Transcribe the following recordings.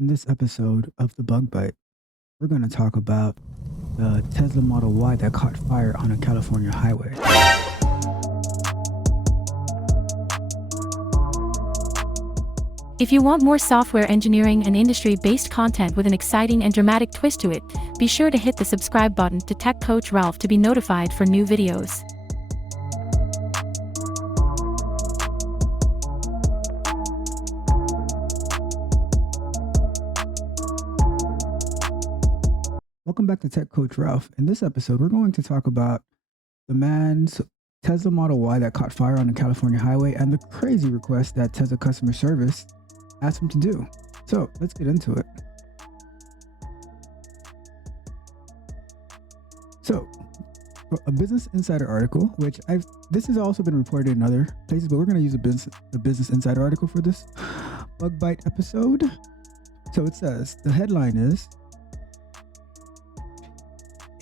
In this episode of The Bug Bite, we're going to talk about the Tesla Model Y that caught fire on a California highway. If you want more software engineering and industry-based content with an exciting and dramatic twist to it, be sure to hit the subscribe button to Tech Coach Ralph to be notified for new videos. Welcome back to Tech Coach Ralph. In this episode, we're going to talk about the man's Tesla Model Y that caught fire on a California highway and the crazy request that Tesla customer service asked him to do. So let's get into it. So, a Business Insider article, this has also been reported in other places, but we're going to use a Business Insider article for this Bug Bite episode. So it says, the headline is,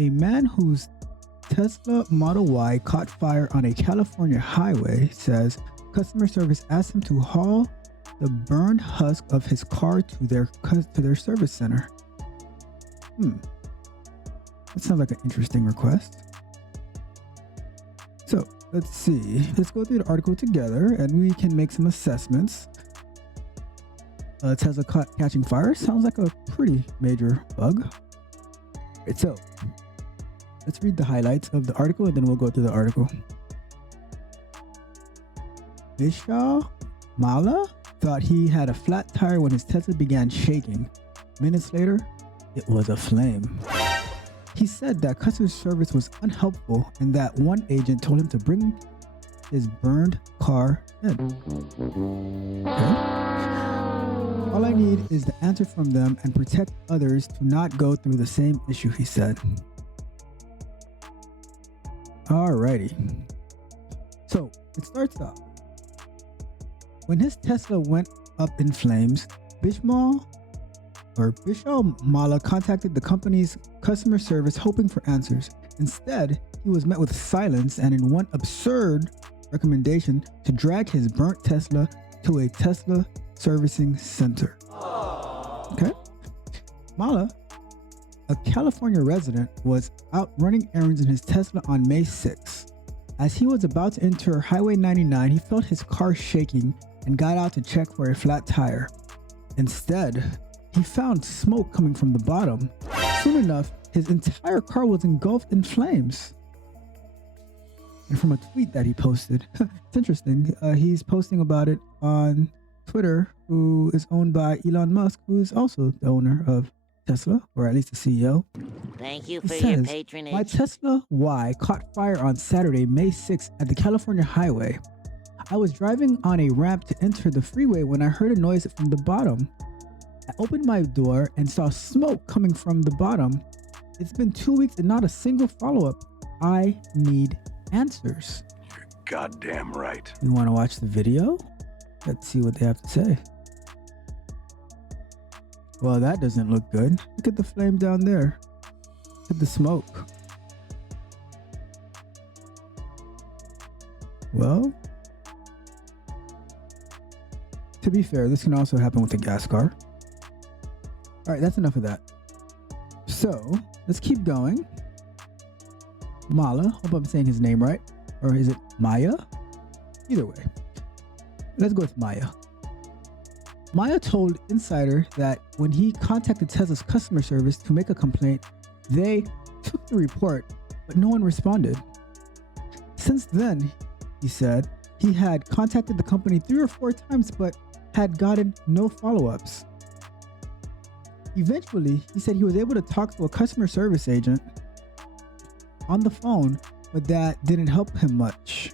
a man whose Tesla Model Y caught fire on a California highway says customer service asked him to haul the burned husk of his car to their service center. That sounds like an interesting request. So let's see. Let's go through the article together and we can make some assessments. Tesla catching fire sounds like a pretty major bug. Right, so let's read the highlights of the article and then we'll go through the article. Vishal Mala thought he had a flat tire when his Tesla began shaking. Minutes later, it was aflame. He said that customer service was unhelpful and that one agent told him to bring his burned car in. Okay. All I need is the answer from them and protect others to not go through the same issue, he said. Alrighty. So it starts off. When his Tesla went up in flames, Vishal Mala contacted the company's customer service hoping for answers. Instead, he was met with silence and in one absurd recommendation to drag his burnt Tesla to a Tesla servicing center. Okay. Mala, a California resident, was out running errands in his Tesla on May 6. As he was about to enter Highway 99, he felt his car shaking and got out to check for a flat tire. Instead, he found smoke coming from the bottom. Soon enough, his entire car was engulfed in flames. And from a tweet that he posted, it's interesting, he's posting about it on Twitter, who is owned by Elon Musk, who is also the owner of Tesla, or at least the CEO. Thank you for your patronage. My Tesla Y caught fire on Saturday, May 6th at the California highway. I was driving on a ramp to enter the freeway when I heard a noise from the bottom. I opened my door and saw smoke coming from the bottom. It's been 2 weeks and not a single follow-up. I need answers. You're goddamn right. You want to watch the video? Let's see what they have to say. Well, that doesn't look good. Look at the flame down there. Look at the smoke. Well, to be fair, this can also happen with a gas car. All right, that's enough of that. So let's keep going. Mala, hope I'm saying his name right. Or is it Maya? Either way. Let's go with Maya. Maya told Insider that when he contacted Tesla's customer service to make a complaint, they took the report, but no one responded. Since then, he said, he had contacted the company 3 or 4 times, but had gotten no follow-ups. Eventually, he said he was able to talk to a customer service agent on the phone, but that didn't help him much.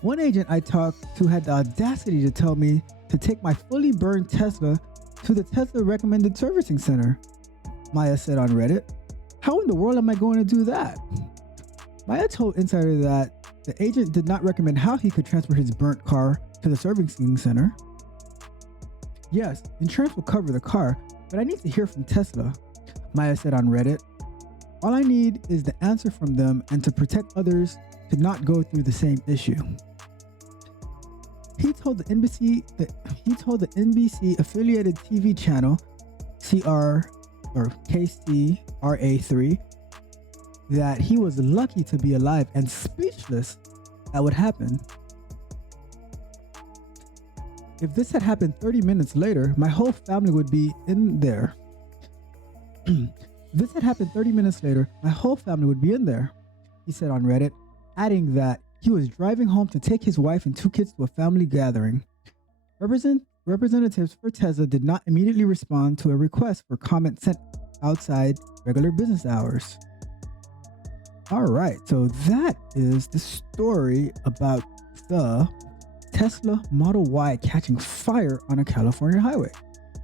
One agent I talked to had the audacity to tell me to take my fully burned Tesla to the Tesla recommended servicing center. Maya said on Reddit, "How in the world am I going to do that?" Maya told Insider that the agent did not recommend how he could transfer his burnt car to the servicing center. "Yes, insurance will cover the car, but I need to hear from Tesla," Maya said on Reddit. "All I need is the answer from them and to protect others to not go through the same issue." He told the NBC affiliated TV channel KCRA3 that he was lucky to be alive and speechless at what happened. If this had happened 30 minutes later, my whole family would be in there. This had happened 30 minutes later, my whole family would be in there, he said on Reddit, adding that he was driving home to take his wife and 2 kids to a family gathering. Representatives for Tesla did not immediately respond to a request for comment sent outside regular business hours. All right, so that is the story about the Tesla Model Y catching fire on a California highway.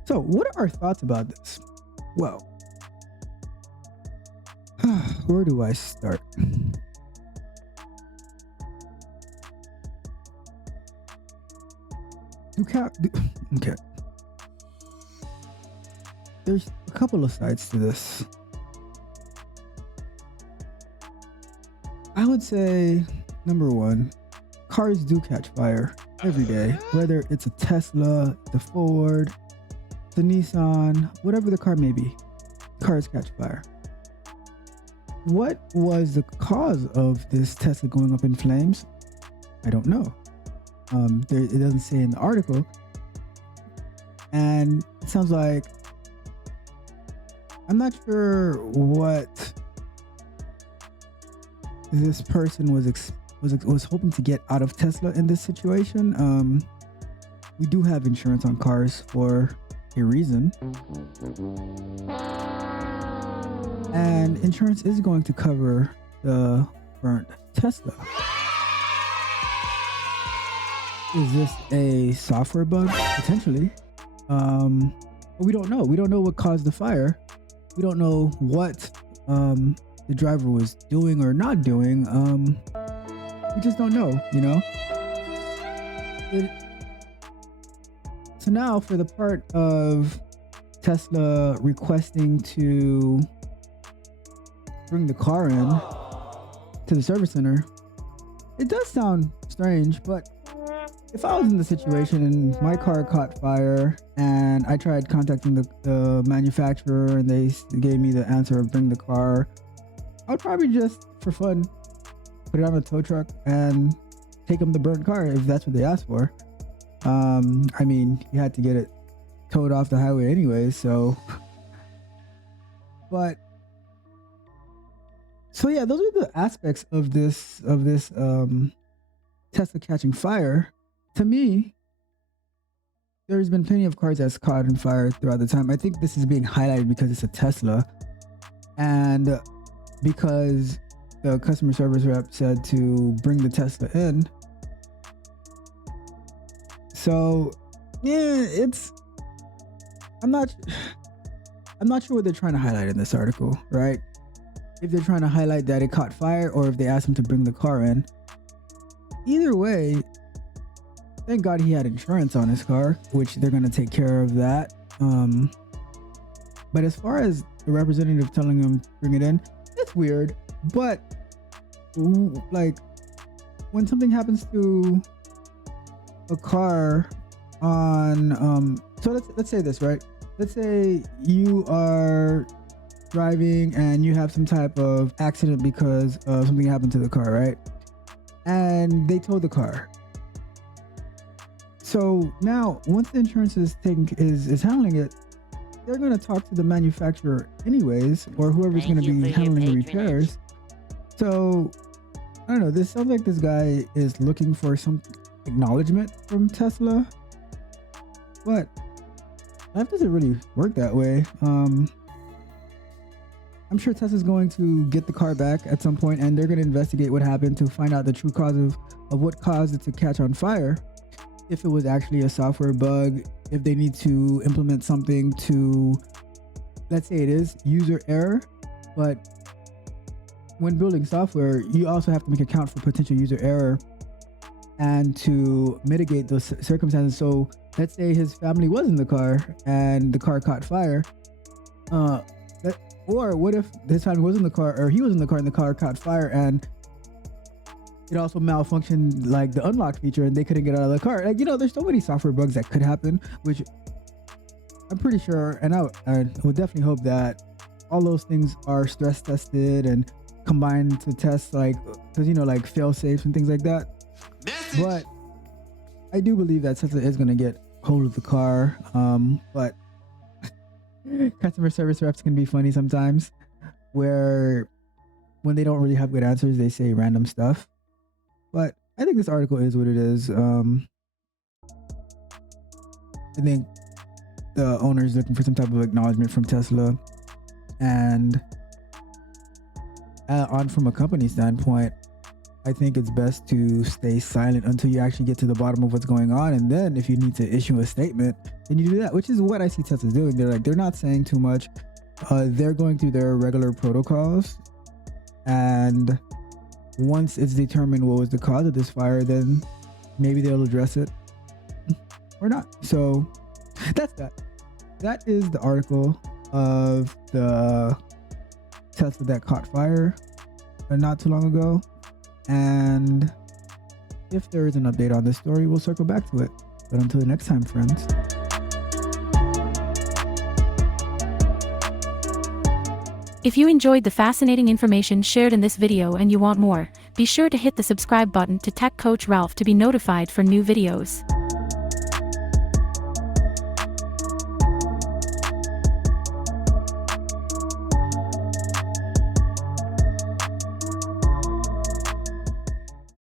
So what are our thoughts about this? Well, where do I start? Okay. There's a couple of sides to this. I would say, number one, cars do catch fire every day, whether it's a Tesla, the Ford, the Nissan, whatever the car may be. Cars catch fire. What was the cause of this Tesla going up in flames? I don't know. It doesn't say in the article, and it sounds like I'm not sure what this person was hoping to get out of Tesla in this situation. We do have insurance on cars for a reason, and insurance is going to cover the burnt Tesla. Is this a software bug? Potentially. But we don't know. We don't know what caused the fire. We don't know what the driver was doing or not doing. We just don't know, you know? So now for the part of Tesla requesting to bring the car in to the service center, it does sound strange, but if I was in the situation and my car caught fire and I tried contacting the manufacturer and they gave me the answer of bring the car, I would probably just, for fun, put it on a tow truck and take them the burnt car if that's what they asked for. I mean, you had to get it towed off the highway anyway, so. But, so yeah, those are the aspects of this Tesla catching fire. To me, there's been plenty of cars that's caught in fire throughout the time. I think this is being highlighted because it's a Tesla, and because the customer service rep said to bring the Tesla in. So, yeah, I'm not sure what they're trying to highlight in this article, right? If they're trying to highlight that it caught fire or if they asked him to bring the car in. Either way, thank God he had insurance on his car, which they're going to take care of that. But as far as the representative telling him bring it in, it's weird. But like when something happens to a car on so let's say this, right? Let's say you are driving and you have some type of accident because something happened to the car, right? And they towed the car. So now, once the insurance is handling it, they're going to talk to the manufacturer anyways, or whoever's going to be handling the repairs. So I don't know. This sounds like this guy is looking for some acknowledgement from Tesla, but life doesn't really work that way. I'm sure Tesla's going to get the car back at some point, and they're going to investigate what happened to find out the true cause of what caused it to catch on fire. If it was actually a software bug, if they need to implement something to, let's say it is user error, but when building software, you also have to make account for potential user error and to mitigate those circumstances. So let's say his family was in the car and the car caught fire. Or what if his family was in the car, or he was in the car and the car caught fire, and it also malfunctioned like the unlock feature and they couldn't get out of the car. Like, there's so many software bugs that could happen, which I'm pretty sure, and I would definitely hope that all those things are stress tested and combined to test, like, because like fail safes and things like that. But I do believe that Tesla is going to get hold of the car. But customer service reps can be funny sometimes, where when they don't really have good answers, they say random stuff. But I think this article is what it is. I think the owner is looking for some type of acknowledgement from Tesla, and from a company standpoint, I think it's best to stay silent until you actually get to the bottom of what's going on, and then if you need to issue a statement, then you do that, which is what I see Tesla doing. They're not saying too much. They're going through their regular protocols, and once it's determined what was the cause of this fire, then maybe they'll address it or not. So that's that. That is the article of the Tesla that caught fire not too long ago. And if there is an update on this story, we'll circle back to it. But until the next time, friends. If you enjoyed the fascinating information shared in this video and you want more, be sure to hit the subscribe button to Tech Coach Ralph to be notified for new videos.